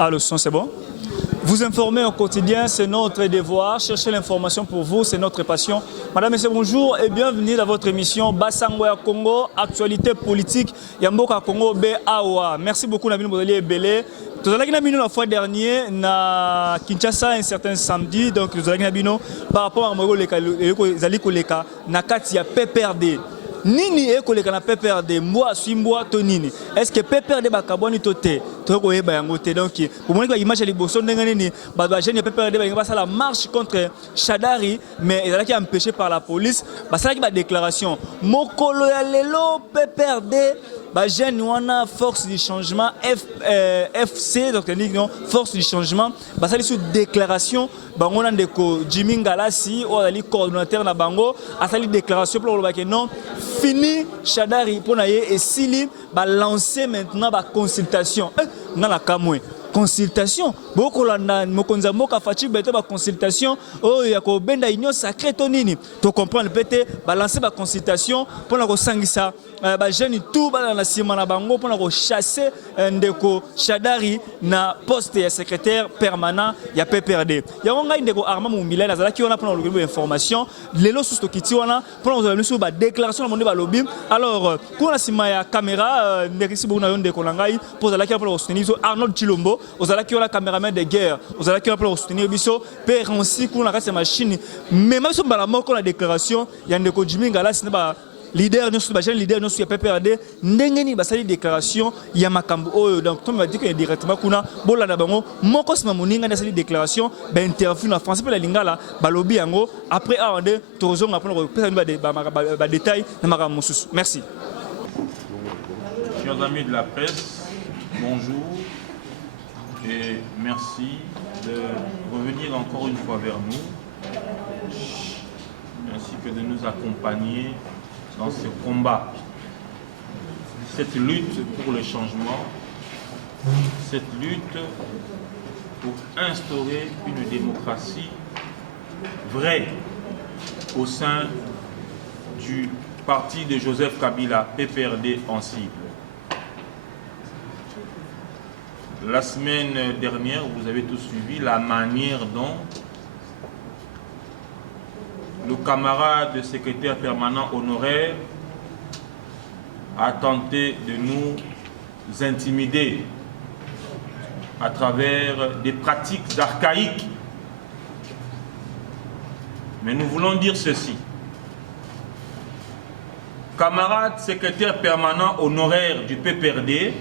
Ah, le son, c'est bon? Vous informer au quotidien, c'est notre devoir. Chercher l'information pour vous, c'est notre passion. Madame, Messieurs, bonjour et bienvenue dans votre émission Basangoya Congo, actualité politique, Yamboka Congo, Awa. Merci beaucoup, Nabino Bozali et Belé. Nous avons vu la fois dernière na Kinshasa un certain samedi, donc nous avons vu par rapport à Zali Koleka, na Katia PPRD. Nini e koleka na PPRD mboa swimboa to nini est-ce que PPRD ba kaboni toté to ko yeba yango te donc pour moi image li boso ndenga nini ba jeune PPRD ba la marche contre Shadari mais il a été empêché par la police ba ça qui ba déclaration mokolo ya lelo PPRD ba jeune wana force du changement FC donc non force du changement ba ça sous déclaration bango na ndeko Jimmy Ngalasi o ali coordinateur na bango a sali déclaration pour le non fini Shadari pour naie et Sili va lancer maintenant la consultation dans la Kamwe. Consultation beaucoup la mokonza moka fati bete ba consultation oh ya ko benda union sacré tonini to comprendre peut-être balancer ba consultation pour na ko sangisa ba jeune tout ba na sima na bango pour na ko chasser ndeko Shadari na poste ya secrétaire permanent ya PPRD ya ngai ndeko Armand Mumbila na zala ki ona pour na lobi information lelo sous to kiti wana pour na zo ba déclaration na monde ba lobby alors ko na sima ya caméra ndekisi bu na yo ndeko ngai pour zala ki pour na soutenir Arnold Chilombo aux ala qui ont la caméraman de guerre, aux ala qui ont pour soutenir biso, père ainsi qu'on a cassé machine. Mais même si on a la mort qu'on la déclaration, il y a un déco Jimmy Ngala, c'est pas leader, nous sommes leader, nous sommes PPRD. N'engeni ba sali déclaration, il y a makambo. Oh donc tu m'as dit que directement qu'on a bola na bango, mon cos na moninga na sali déclaration, ben interview na français pour la lingala, balobi yango. Après A en deux, tourozong après on peut ba détail na makamusus. Merci. Chers amis de la presse, bonjour. Et merci de revenir encore une fois vers nous, ainsi que de nous accompagner dans ce combat, cette lutte pour le changement, cette lutte pour instaurer une démocratie vraie au sein du parti de Joseph Kabila, PPRD en cible. La semaine dernière, vous avez tous suivi la manière dont le camarade secrétaire permanent honoraire a tenté de nous intimider à travers des pratiques archaïques. Mais nous voulons dire ceci. Camarade secrétaire permanent honoraire du PPRD,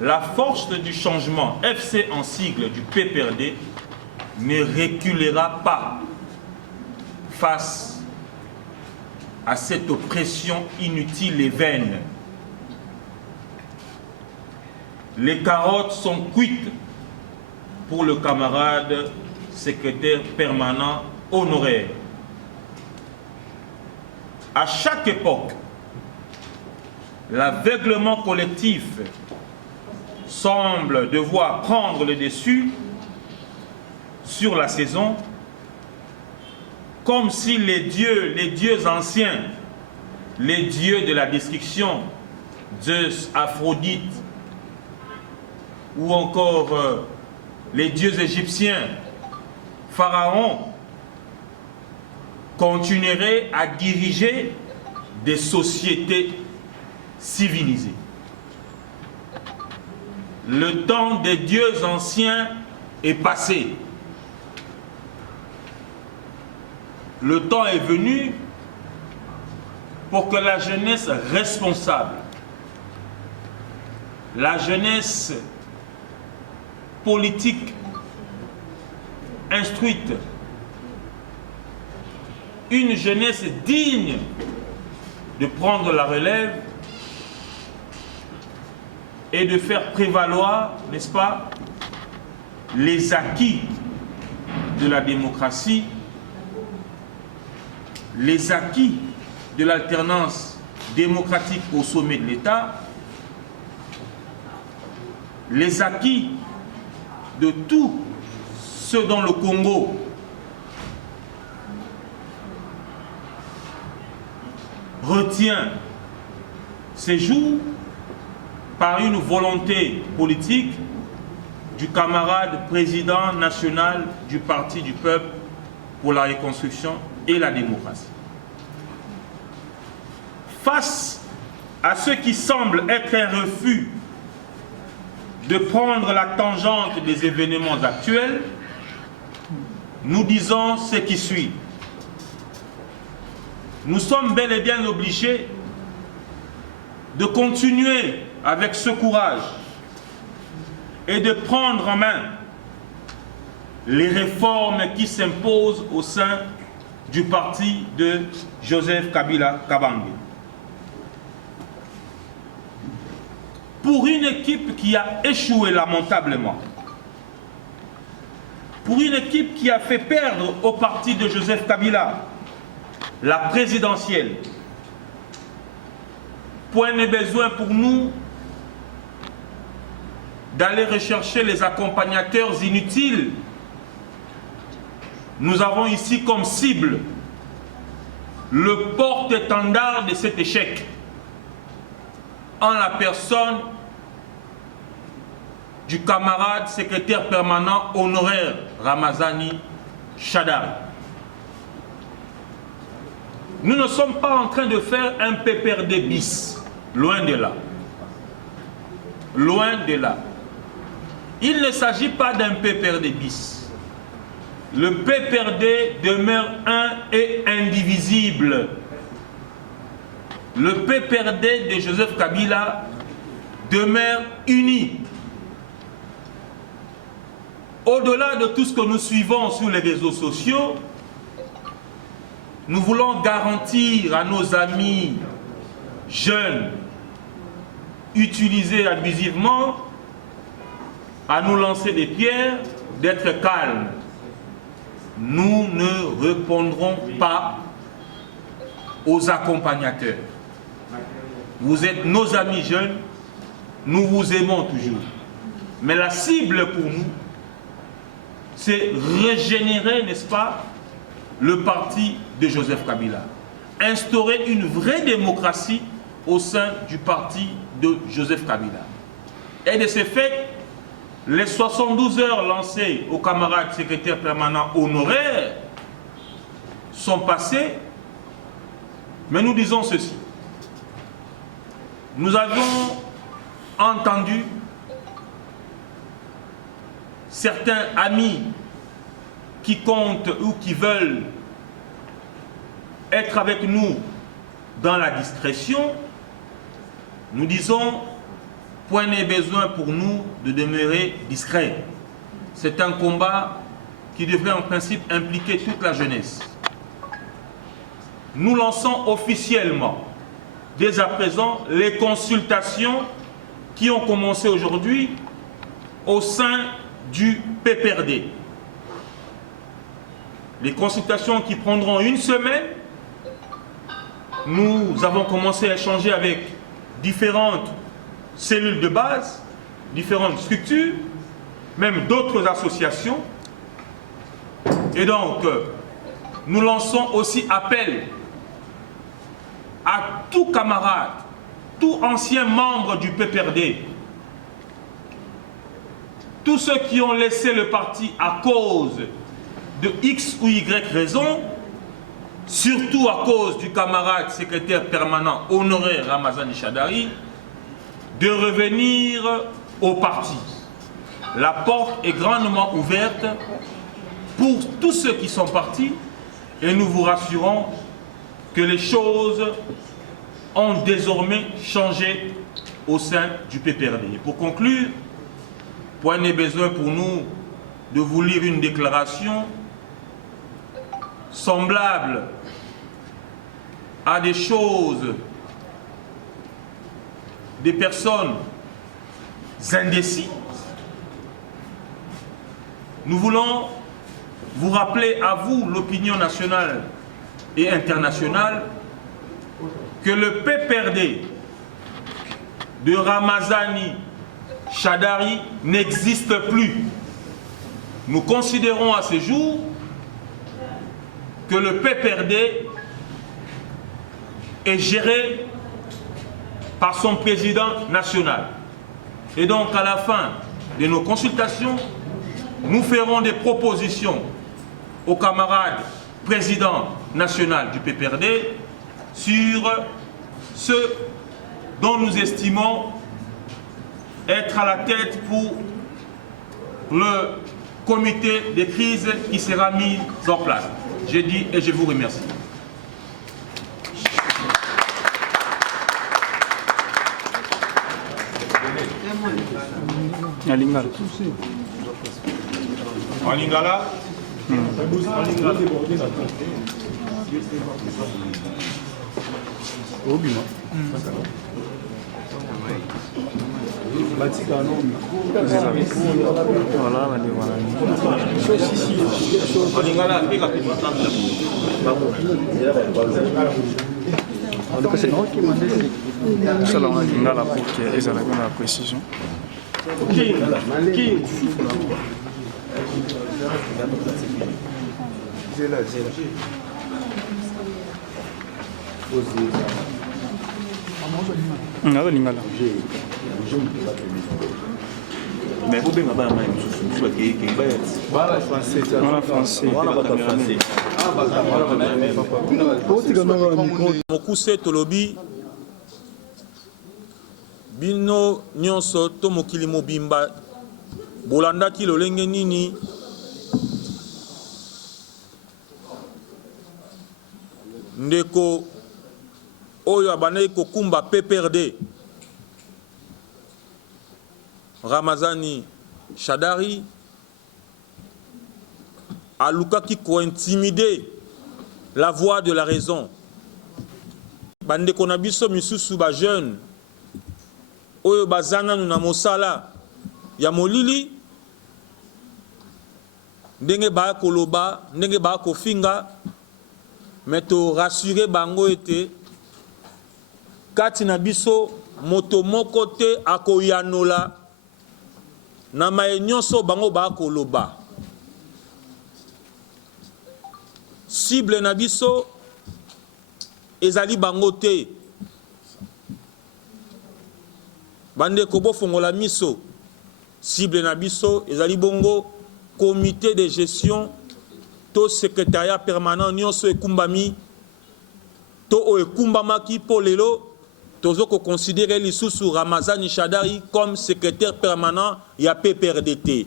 la force du changement, FC en sigle du PPRD, ne reculera pas face à cette oppression inutile et vaine. Les carottes sont cuites pour le camarade secrétaire permanent honoraire. À chaque époque, l'aveuglement collectif semble devoir prendre le dessus sur la saison, comme si les dieux anciens, les dieux de la destruction, Zeus, Aphrodite, ou encore les dieux égyptiens, Pharaon, continueraient à diriger des sociétés civilisées. Le temps des dieux anciens est passé. Le temps est venu pour que la jeunesse responsable, la jeunesse politique instruite, une jeunesse digne de prendre la relève et de faire prévaloir, n'est-ce pas, les acquis de la démocratie, les acquis de l'alternance démocratique au sommet de l'État, les acquis de tout ce dont le Congo retient ces jours par une volonté politique du camarade président national du Parti du Peuple pour la Reconstruction et la démocratie. Face à ce qui semble être un refus de prendre la tangente des événements actuels, nous disons ce qui suit. Nous sommes bel et bien obligés de continuer avec ce courage et de prendre en main les réformes qui s'imposent au sein du parti de Joseph Kabila Kabange. Pour une équipe qui a échoué lamentablement, pour une équipe qui a fait perdre au parti de Joseph Kabila la présidentielle, point n'est besoin pour nous d'aller rechercher les accompagnateurs inutiles. Nous avons ici comme cible le porte-étendard de cet échec, en la personne du camarade secrétaire permanent honoraire Ramazani Shadari. Nous ne sommes pas en train de faire un PPRD bis, loin de là. Loin de là. Il ne s'agit pas d'un PPRD bis. Le PPRD demeure un et indivisible. Le PPRD de Joseph Kabila demeure uni. Au-delà de tout ce que nous suivons sur les réseaux sociaux, nous voulons garantir à nos amis jeunes utilisés abusivement à nous lancer des pierres, d'être calmes. Nous ne répondrons pas aux accompagnateurs. Vous êtes nos amis jeunes, nous vous aimons toujours. Mais la cible pour nous, c'est régénérer, n'est-ce pas, le parti de Joseph Kabila. Instaurer une vraie démocratie au sein du parti de Joseph Kabila. Et de ce fait, les 72 heures lancées aux camarades secrétaires permanents honoraires sont passées, mais nous disons ceci. Nous avons entendu certains amis qui comptent ou qui veulent être avec nous dans la discrétion. Nous disons, point n'est besoin pour nous de demeurer discrets. C'est un combat qui devrait en principe impliquer toute la jeunesse. Nous lançons officiellement, dès à présent, les consultations qui ont commencé aujourd'hui au sein du PPRD. Les consultations qui prendront une semaine. Nous avons commencé à échanger avec différentes cellules de base, différentes structures, même d'autres associations. Et donc, nous lançons aussi appel à tout camarade, tout ancien membre du PPRD, tous ceux qui ont laissé le parti à cause de X ou Y raison, surtout à cause du camarade secrétaire permanent honoré Ramazani Shadari, de revenir au parti. La porte est grandement ouverte pour tous ceux qui sont partis et nous vous rassurons que les choses ont désormais changé au sein du PPRD. Et pour conclure, point n'est besoin pour nous de vous lire une déclaration semblable à des choses, des personnes indécises. Nous voulons vous rappeler à vous, l'opinion nationale et internationale, que le PPRD de Ramazani Shadari n'existe plus. Nous considérons à ce jour que le PPRD est géré par son président national. Et donc, à la fin de nos consultations, nous ferons des propositions aux camarades présidents nationaux du PPRD sur ce dont nous estimons être à la tête pour le comité de crise qui sera mis en place. Je dis et je vous remercie. Alingala. Alingala. Alingala pour qu'ils aient la précision. Lingala. Mais vous bien là-bas, français. Mokuse tolobi bino nyonso to mokili mobimba bolandaki lolenge nini ndeko oyo abandaki kokumba PPRD Ramazani Shadari alukaki intimider la voix de la raison. Bandeko na biso misusu ba jeune oyo bazana na mosala ya molili ndenge ba koloba ndenge ba kofinga meto rassurer bango ete kati na biso moto moko te akoyanola na maye nyonso bango ba koloba. Cible na biso ezali bango te. Bande kobo fongola miso. Cible na biso ezali bongo comité de gestion to secrétariat permanent nyonso ekumbami to o ekumbamaki po lelo tozo ko considérer lisusu Ramazani Shadari comme secrétaire permanent ya PPRDT.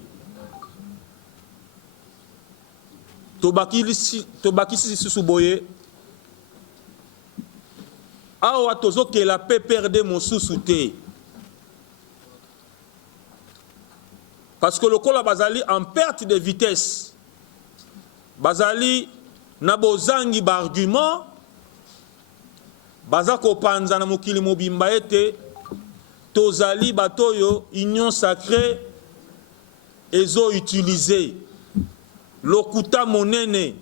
Tobaki lisusu boye awa tozo ke la PPRD mosusu te. Parce que le Kola Bazali en perte de vitesse. Bazali nabozangi ba argument bazako panza na mokili mobimba ete tozali batoyo union sacrée ezo utiliser lokuta monene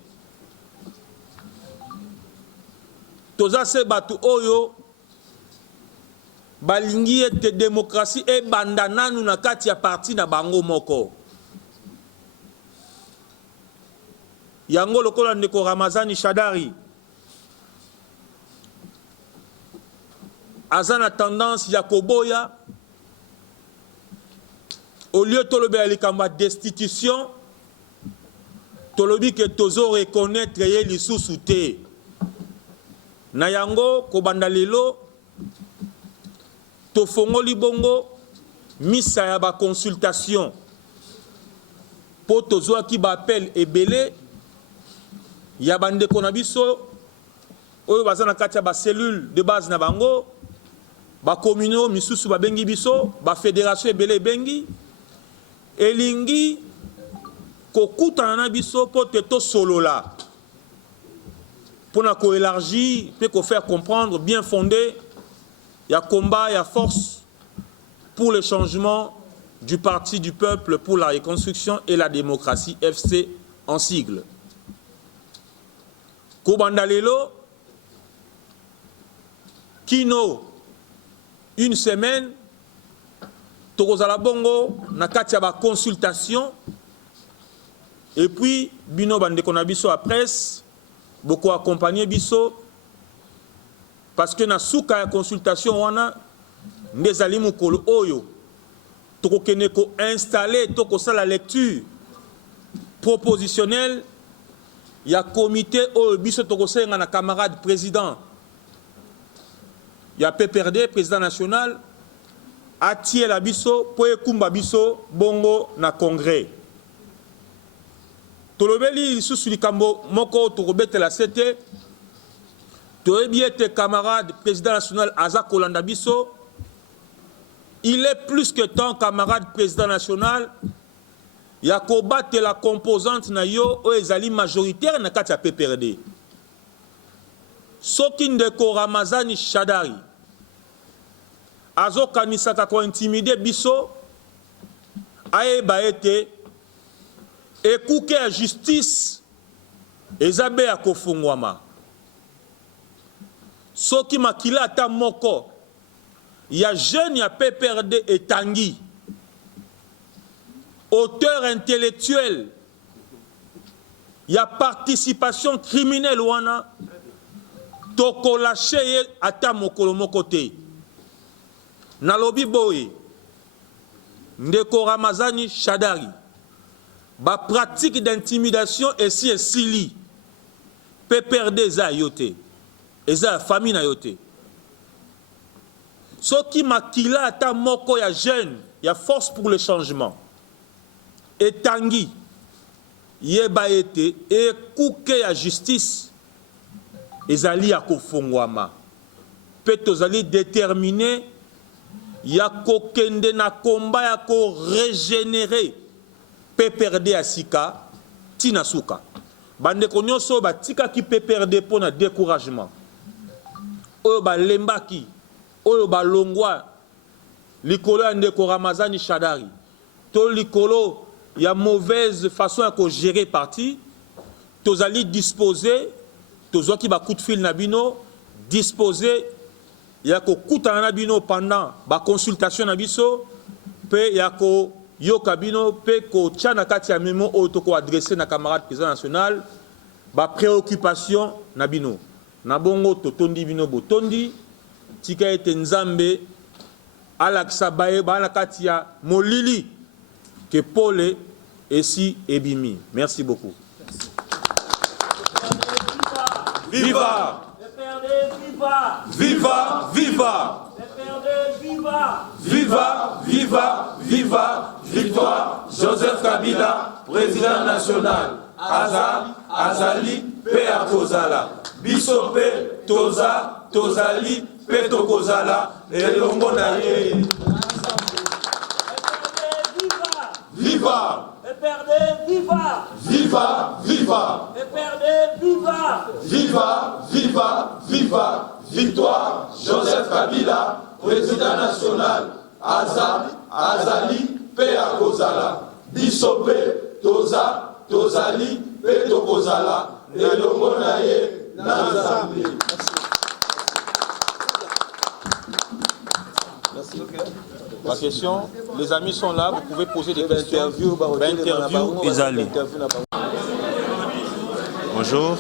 tozase batu oyo balingi ete démocratie e bandananu na kati ya parti na bango moko yango lokola ndeko Ramazani Shadari azana tendance ya koboya au lieu tolobe ya likamba destitution tolobi ke tozo reconnaître ye lisusu te na yango kobanda lelo tofongoli bongo misa ya ba consultation po tozwaki ba appel ebele ya bandeko na biso oyo baza na kati ya ba cellule de base na bango ba communaux misusu ba bengi biso ba fédération ebele bengi elingi kokutana na biso po te to solola pona ko élargir pe ko faire comprendre bien fondé ya combat ya force pour le changement du parti du peuple pour la reconstruction et la démocratie FC en sigle. Kobandalelo kino une semaine tokozala bongo na kati ya ba consultation et puis bino bandeko na biso à presse beaucoup accompagner biso parce que na suka ya consultation wana ndezali mukolo oyo tokokene ko installer toko ça la lecture propositionnelle ya comité au biso toko senga na camarade président ya PPRD président national atie la biso po ekumba biso bongo na congrès tolobeli lisusu likambo moko tokobetela sete toyebi ete camarade président national aza kolanda biso. Il est plus que temps, camarade président national, il y a combattre la composante na yo ou ezali majoritaire na kati ya PPRD. Soki ndeko Ramazani Shadari azo kanisaka ko intimider biso ayeba ete ekuke ya justice ezabe ya kofungwama. Soki makila ata moko il y a jeune, il y a PPRD et Tanguy, auteur intellectuel, il y a participation criminelle, wana, toko lâché à ta mokolo mokote. Nalobi boye, ndeko Ramazani Shadari, ba pratique d'intimidation et si et sili, PPRD za yote, et za famille na yote. Ce qui makila ata moko ya jeune, ya force pour le changement. Et Tanguy, yeba ete, et kouke ya justice, ezali ya kofungwama. Peut ozali déterminé, ya kokende na komba ya ko régénérer, PPRD asika, tina suka. Bande konyoso ba tika ki PPRD pour na découragement. Oyo ba lembaki, oyo balongwa likolo ya ndeko Ramazani Shadari to likolo ya mauvaise façon ya ko gérer parti tozali disposer tozoki ba coup de fil na bino disposer ya ko kutana na bino pendant ba consultation na biso pe ya ko yoka bino pe ko tchana kati ya memo oyo to ko adresser na camarade président national ba préoccupation na bino na bongo totondi bino botondi tika ete nzambe alakisa baye bana kati ya molili ke pole esi ebimi. Merci beaucoup. Viva! Viva! Viva! Viva! Viva! Viva! Victoire! Joseph Kabila, président national. Azali, pe akozala. Bisope, toza, tozali, Peto Kozala et Longo Naye. Viva! Viva! Viva! Viva! Viva! Viva! Viva! Victoire! Joseph Kabila, président national. Azali, P.A. Kozala. Bisope, Toza, Tozali, Peto Kozala et Longo Naye. Nazambi. La question, les amis sont là, vous pouvez poser des questions. Interview, Ezali. Bonjour.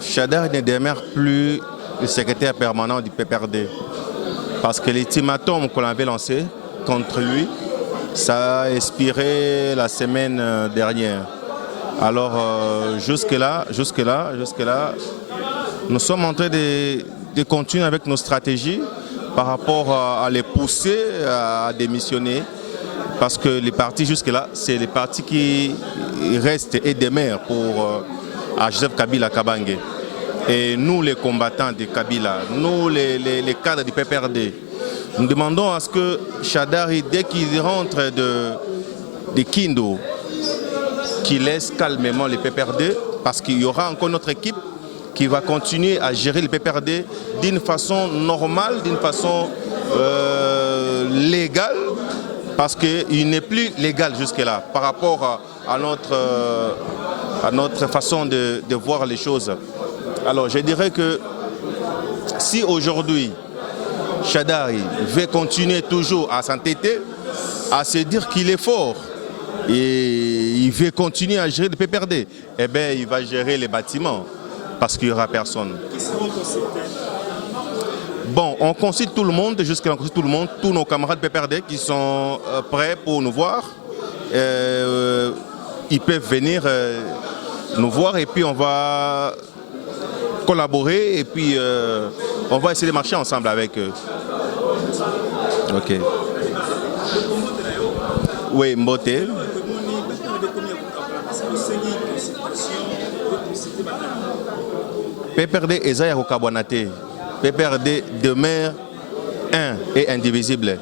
Shadari ne demeure plus le secrétaire permanent du PPRD parce que l'ultimatum qu'on avait lancé contre lui, ça a expiré la semaine dernière. Alors jusque-là, nous sommes en train de continuer avec nos stratégies par rapport à les pousser à démissionner. Parce que les partis jusque-là, c'est les partis qui restent et demeurent pour Joseph Kabila Kabange. Et nous, les combattants de Kabila, nous, les cadres du PPRD, nous demandons à ce que Shadari, dès qu'il rentre de Kindo, qu'il laisse calmement les PPRD, parce qu'il y aura encore notre équipe qui va continuer à gérer les PPRD d'une façon normale, d'une façon légale, parce qu'il n'est plus légal jusque-là par rapport à notre façon de voir les choses. Alors je dirais que si aujourd'hui Shadari veut continuer toujours à s'entêter, à se dire qu'il est fort, et il il veut continuer à gérer le PPRD. Eh bien, il va gérer les bâtiments parce qu'il n'y aura personne. Qui sera consulté? Bon, on consulte tout le monde, jusqu'à consulte tout le monde, tous nos camarades PPRD qui sont prêts pour nous voir. Ils peuvent venir nous voir et puis on va collaborer et puis on va essayer de marcher ensemble avec eux. Ok. Oui, Mbote. PPRD Ezaya Kokabwanate. PPRD demeure un et indivisible.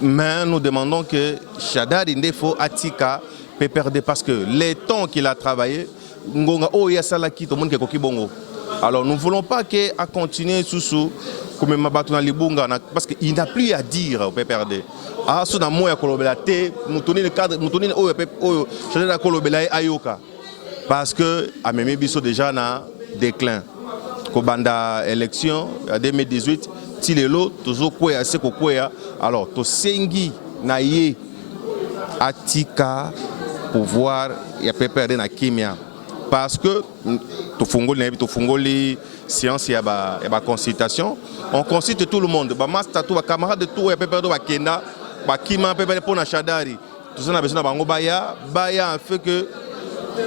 Mais nous demandons que Shadari Ndefo Atika PPRD parce que les temps qu'il a travaillé, alors nous ne voulons pas qu'il a continué sous comme Mabatuna Libunga parce qu'il n'a plus à dire au PPRD. Ah, sous dans moi nous tournons le cadre, nous tournons au Shadari Kolobela Ayoka parce que à même biso déjà na déclin. Kobanda élection en 2018, Tilelo toujours quoi c'est quoi alors to sengi na ye atika pouvoir ya PPRD na kimia parce que to fungoli séance ya ba consultation on consulte tout le monde ba master tout ba camarade tout ya PPRD ba kenda ba kima PPRD pour na Shadari tout ça na besoin bango baya en fait que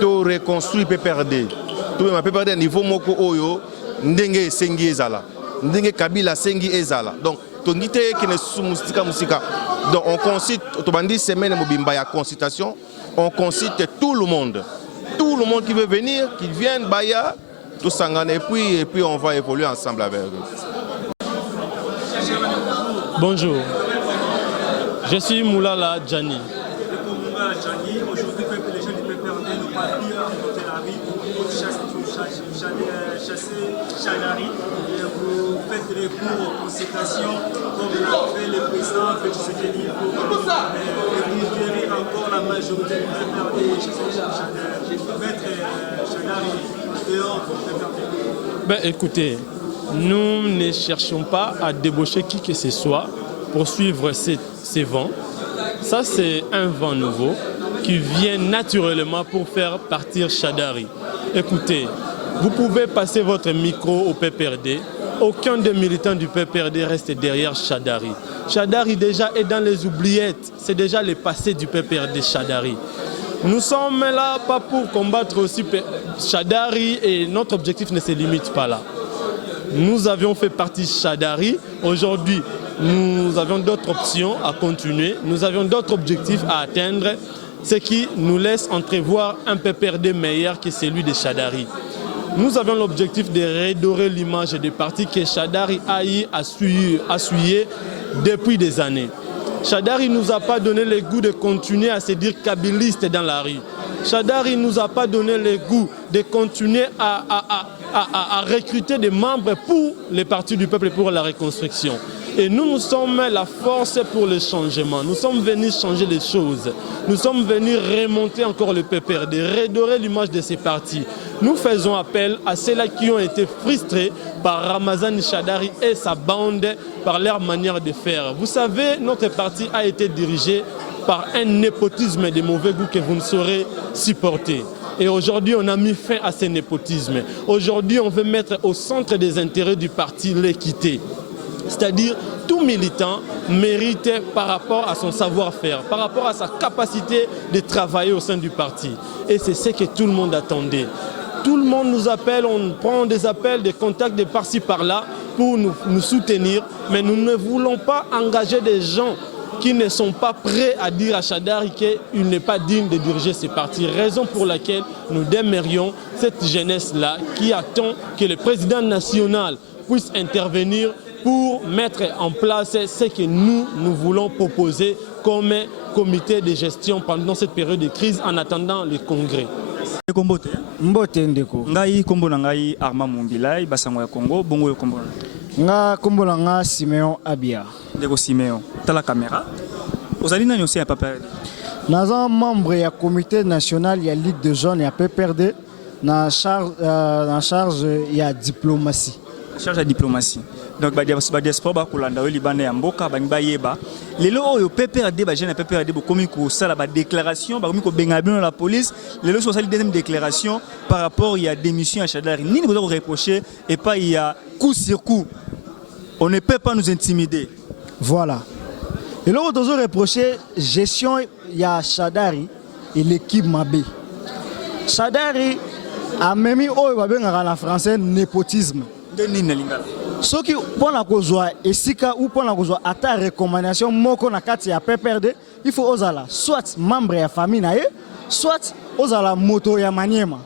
to reconstruire PPRD tout ma PPRD à niveau moko oyo ndenge sengi ezala ndenge Kabila sengi ezala donc tongite qui ne musika musika donc on consulte tobandi semaine mobimba ya consultation on consulte tout le monde qui veut venir qui vienne baya tout sangane et puis on va évoluer ensemble avec eux. Bonjour, je suis Moulala Djani. Aujourd'hui, les gens du PPRD n'ont pas pu monter la rue pour chasser Shadari. Vous faites des recours aux consultations comme l'a fait le président Félix Tshisekedi pour reconquérir encore la majorité du PPRD et mettre Shadari dehors du PPRD. Ben, écoutez, nous ne cherchons pas à débaucher qui que ce soit pour suivre ces vents. Ça, c'est un vent nouveau qui vient naturellement pour faire partir Shadari. Écoutez, vous pouvez passer votre micro au PPRD. Aucun des militants du PPRD reste derrière Shadari. Shadari déjà est dans les oubliettes. C'est déjà le passé du PPRD Shadari. Nous sommes là pas pour combattre aussi Shadari et notre objectif ne se limite pas là. Nous avions fait partie Shadari. Aujourd'hui, nous avions d'autres options à continuer. Nous avions d'autres objectifs à atteindre, ce qui nous laisse entrevoir un PPRD meilleur que celui de Shadari. Nous avions l'objectif de redorer l'image des partis que Shadari a essuyé depuis des années. Shadari ne nous a pas donné le goût de continuer à se dire kabiliste dans la rue. Shadari ne nous a pas donné le goût de continuer à recruter des membres pour les partis du peuple et pour la reconstruction. Et nous sommes la force pour le changement. Nous sommes venus changer les choses. Nous sommes venus remonter encore le PPRD, redorer l'image de ces partis. Nous faisons appel à ceux-là qui ont été frustrés par Ramazani Shadari et sa bande par leur manière de faire. Vous savez, notre parti a été dirigé par un népotisme de mauvais goût que vous ne saurez supporter. Et aujourd'hui, on a mis fin à ce népotisme. Aujourd'hui, on veut mettre au centre des intérêts du parti l'équité. C'est-à-dire, tout militant mérite par rapport à son savoir-faire, par rapport à sa capacité de travailler au sein du parti. Et c'est ce que tout le monde attendait. Tout le monde nous appelle, on prend des appels, des contacts de par-ci par-là pour nous soutenir. Mais nous ne voulons pas engager des gens qui ne sont pas prêts à dire à Shadari qu'il n'est pas digne de diriger ces partis. Raison pour laquelle nous demeurions cette jeunesse-là qui attend que le président national puisse intervenir pour mettre en place ce que nous voulons proposer comme comité de gestion pendant cette période de crise en attendant le congrès. Mbote ndeko. Ngai kombo na ngai Armand Mongilai basango ya Congo bongo yo kombo. Nga kombo na nga Simeon Abia. Ndeko Simeon. Tala caméra. Ozali na nyonse ya PPRD. Naza membre ya comité national ya Ligue de jeunes ya PPRD na charge ya diplomatie. charge de diplomatie. Donc ba diaspora ba kolanda o libana ya mboka ba yeba. Lelo oyo PPRD ba jeune PPRD bo komi ko sala ba déclaration ba komi ko benga bino la police. Lelo so sali deuxième déclaration par rapport il y a démission à Shadari. Ni vous reprocher et pas il y a coup sur coup. On ne peut pas nous intimider. Voilà. Et là, on doit reprocher gestion, il y a Shadari et l'équipe Mabé. Shadari a même mis en français népotisme. Ce qui, pour la cause et sika ou pour la cause à ta recommandation, moko na kati ya PPRD, il faut osala soit membre ya famille nae, soit osala moto ya maniema.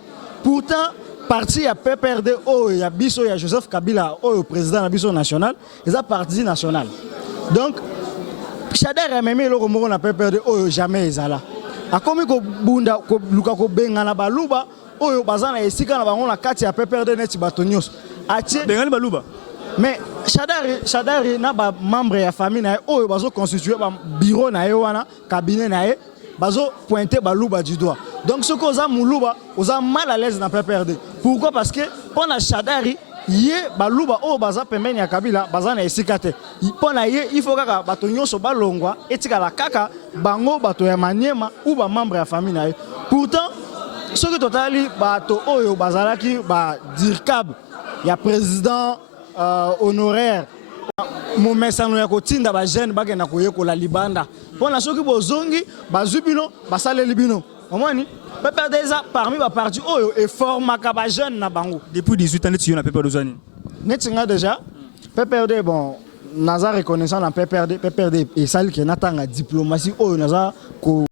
Pourtant, parti ya PPRD o ya biso ya Joseph Kabila o président na biso national, ils a parti national. Donc Shadari a même le remoro na PPRD o jamais ezala. A komi ko bunda ko luka ko benga na baluba o bazana esika na bango na kati ya PPRD neti batonyos. Atie benga na baluba. Mais Shadari na ba membre ya famille na o bazo constituer ba bureau na wana cabinet na bazo pointer baluba du doigt. Donc ce qu'on a muluba, on a mal à l'aise dans PPRD. Pourquoi? Parce que pendant Shadari yé baluba o baza pembeni ya Kabila bazana esikate. Pona yé il faut kaka bato nyonso balongwa etika la kaka bango bato ya maniema ou ba membre ya famille na. Pourtant ce que totali bato oyo bazalaki ba dirkab ya président honoraire mon message ya kotinda ba jeune bagena koyekola libanda. Pona soki bozongi bazubino basale libino. Omoni PPRD parmi les partis et formaka ba jeune na bango. Depuis 18 ans tu na PPRD zani. Netinga déjà PPRD bon naza reconnaissant na PPRD et celle qui natanga diplomatie naza ko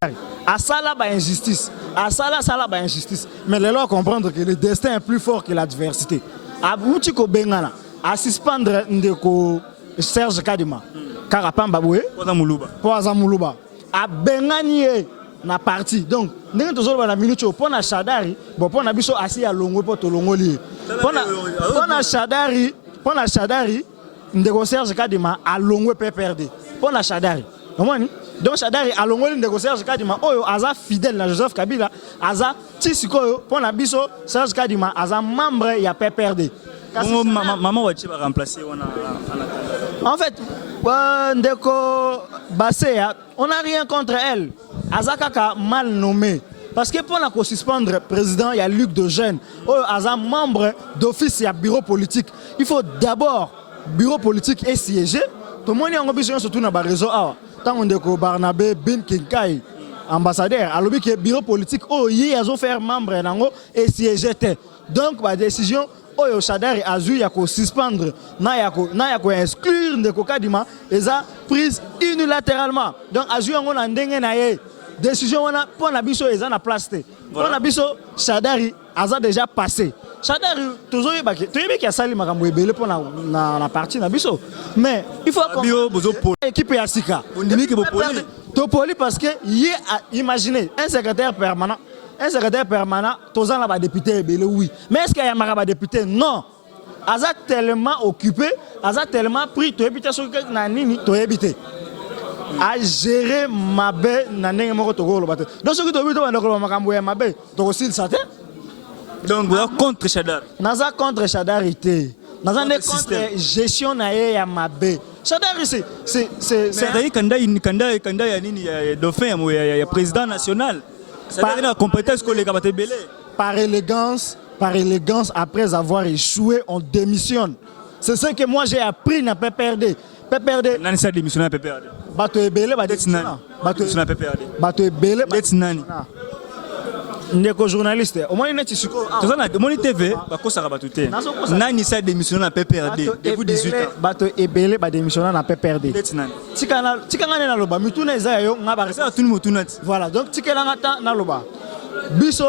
asala ba injustice. Asala ba injustice. Mais les lois comprendre que le destin est plus fort que l'adversité. Abuti ko bengana à suspendre ndeko Serge Kadima. Karapamba boué Poza Muluba. A benganie na parti. Donc ndenge tozolo ba na minute pour na Shadari, bon pour na biso asi ya longo po to longoli. Pour na Shadari ndeko Serge Kadima a longo PPRD. Pour na Shadari. Omoni? Donc Shadari a longoli ndeko Serge Kadima oyo aza fidèle na Joseph Kabila, aza tisiko pour na biso Serge Kadima aza membre ya PPRD. Maman Wachi va remplacer en fait, Ndeko Basséa, on n'a rien contre elle. Azakaka mal nommé. Parce que pour la suspendre le président, il y a Luc de Jeune. Aza membre d'office, il y a bureau politique. Il faut d'abord bureau politique et siéger. Tout le monde est en ambition surtout dans le réseau. Tant que Barnabé Ben Kinkai, ambassadeur, alors que bureau politique, il a fait membre et siéger. Donc, la décision. Oyo Shadari a dû suspendre, na yako exclure Ndeko Kadima, et a prise unilatéralement. Donc a dû on a ndenge na ye décision on a pour na biso eza na place te. Pour na biso Shadari a déjà passé. Shadari toujours yebaki, tu yebaki asali makambo ebele pour na partie na biso. Mais il faut que équipe ya sika. On dit que bopoli. To poli parce que imaginez un secrétaire permanent. Un secrétaire permanent, tous ans là, député, oui. Mais est-ce qu'il y a un député? Non. Aza tellement occupé, Aza tellement pris, tu habites sur le nanini, tu habites. À gérer ma baie, nanene moko togo le bateau. Donc ce que tu habites, on a le macamboué ma baie, tu aussi le satin. Donc vous êtes contre Shadar. Naza contre Shadarité. Naza ne contre gestion naie ya ma baie. Shadar c'est. C'est kanda ya nini ya dauphin ya président national. Par élégance, après avoir échoué, on démissionne. C'est ce que moi j'ai appris dans PPRD. PPRD. Nani sa démissionné à PPRD. Bato ebele ba démissionné. Bato ebele. Ndeko journaliste. Au moins neti siko. Tozana moni TV ba kosaka bato te. Nani sa démissionné à PPRD depuis 18 ans. Bato ebele ba démissionné na PPRD. Tikana na loba mituna eza yo ngaba. Ça tout le monde tunati. Voilà, donc tikela ngata na loba. Biso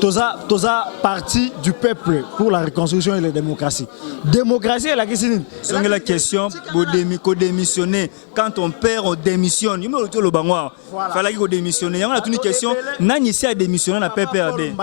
toza parti du peuple pour la reconstruction et la démocratie. Démocratie est la question. C'est la question pour démissionner. Quand on perd, on démissionne. Il me le bangoir. Fallait qu'il démissionne. Il y a une question. Nani ici a démissionné na PPRD.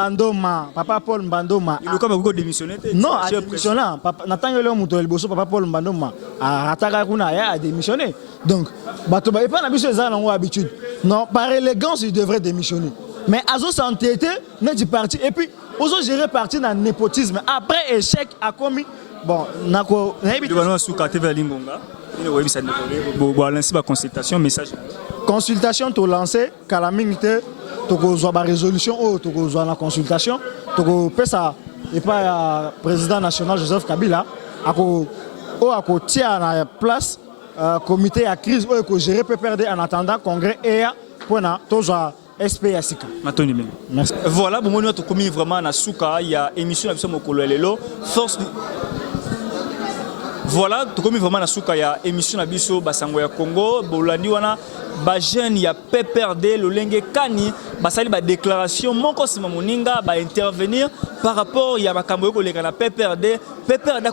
Papa Paul Mbandoma. Il a comme démissionné. Non, a démissionné. Natanga le muto elboso papa Paul Mbandoma a rataka kuna a démissionné. Donc, bato ba pas na biso za na habitude. Non, par élégance il devrait démissionner. mais azo s'entêter dans du parti et puis ozo gérer parti dans népotisme après échec a commis bon nako consultation message consultation to lancé calamité to ko ba résolution o to ko na consultation to ko pesa et pas président national Joseph Kabila ako tia na place comité à crise ou ko gérer PPRD en attendant congrès et pour na toza SPSika. Merci. Voilà, bon nous commis vraiment na souka, il y a émission na mokolo lelo force. Voilà, tout comme vraiment na souka il y a émission na biso basango ya Congo, bolandi wana ba jeune ya PPRD lolenge kani basali ba déclaration moko sima moninga ba intervenir par rapport ya makambo yoko leka na PPRD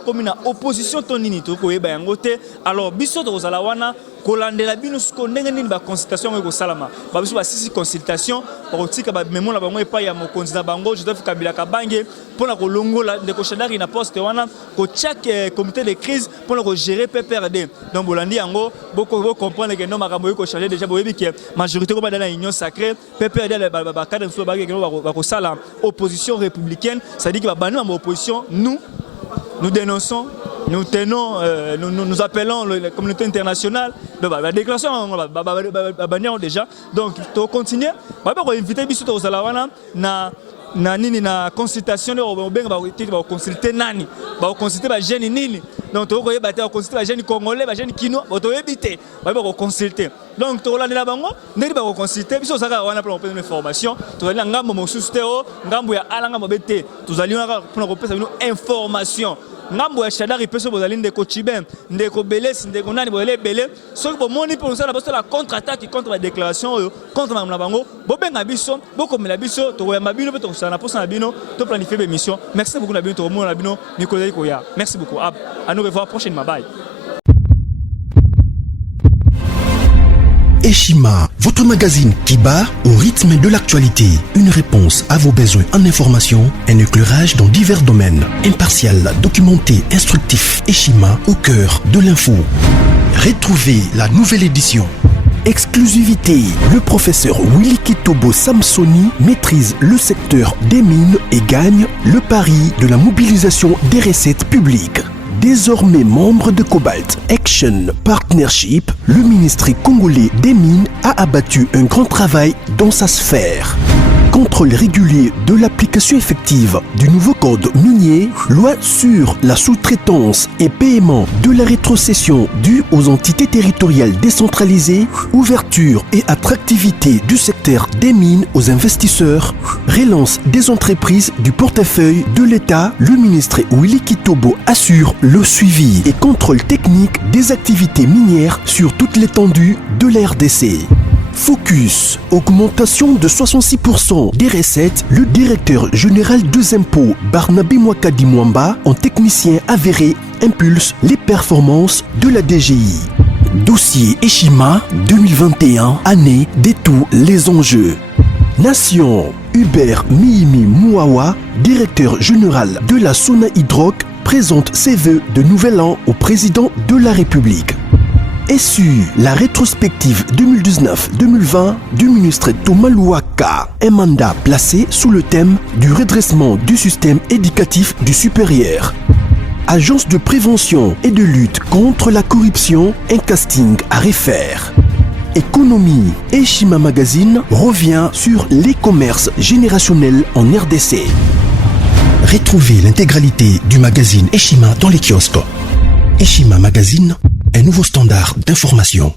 comme na opposition tonini to ko yeba yango te. Alors biso to kozala wana kolandela bino suko ndenge nini ba consultation yoko salama ba biso ba sisi consultation pour tika ba memona bango epa ya mokonzi na bango Joseph Kabila Kabange pona ko longola ndeko Shadari na poste wana ko chaque comité de crise pour ko gérer PPRD. Donc bolandi yango boko comprendre que non makambo yoko changer déjà boyebi que majorité ko ba dans la union sacrée PPRD ba cadre so ba ko sala opposition républicaine, ça dit que ba banu en opposition nous dénonçons, nous tenons, nous appelons la communauté internationale. Donc, la déclaration, on déjà. Donc, on continue. On va inviter Bissot aux Alawana na consultation, on va consulter Nani, on va consulter les jeunes Nini. Donc, on va consulter les jeunes Congolais, les jeunes Kino, on va éviter, on va consulter. Donc, on va consulter, consulter, puis on va prendre une information, on va aller mon sous-stéo, on va aller prendre une information. Ngambo ya Shadari peso bozali ndeko Chiben ndeko Belesi ndeko nani bozali belé soki bomoni pour ça la contre-attaque contre la déclaration contre na bango bobenga biso bokomela biso to ya mabino pe to sana pour ça bino to planifier l'émission. Merci beaucoup na bino to mona bino Nicolas Koya. Merci beaucoup. À nous revoir prochainement. Bye. Eshima, votre magazine qui bat au rythme de l'actualité. Une réponse à vos besoins en information, un éclairage dans divers domaines. Impartial, documenté, instructif. Eshima au cœur de l'info. Retrouvez la nouvelle édition. Exclusivité, le professeur Willy Kitobo Samsoni maîtrise le secteur des mines et gagne le pari de la mobilisation des recettes publiques. Désormais membre de Cobalt Action Partnership, le ministère congolais des Mines a abattu un grand travail dans sa sphère. Contrôle régulier de l'application effective du nouveau code minier, loi sur la sous-traitance et paiement de la rétrocession due aux entités territoriales décentralisées, ouverture et attractivité du secteur des mines aux investisseurs, relance des entreprises du portefeuille de l'État, le ministre Willy Kitobo assure le suivi et contrôle technique des activités minières sur toute l'étendue de la RDC. Focus, augmentation de 66% des recettes, le directeur général des impôts Barnabé Mwakadi Mwamba, en technicien avéré, impulse les performances de la DGI. Dossier Eshima 2021, année de tous les enjeux. Nation, Hubert Mihimi Mouawa, directeur général de la Sona Hydroc, présente ses vœux de nouvel an au président de la République. SU, la rétrospective 2019-2020 du ministre Thomas Louaka, un mandat placé sous le thème du redressement du système éducatif du supérieur. Agence de prévention et de lutte contre la corruption, un casting à refaire. Économie, Eshima Magazine revient sur les commerces générationnels en RDC. Retrouvez l'intégralité du magazine Eshima dans les kiosques. Eshima Magazine, un nouveau standard d'information.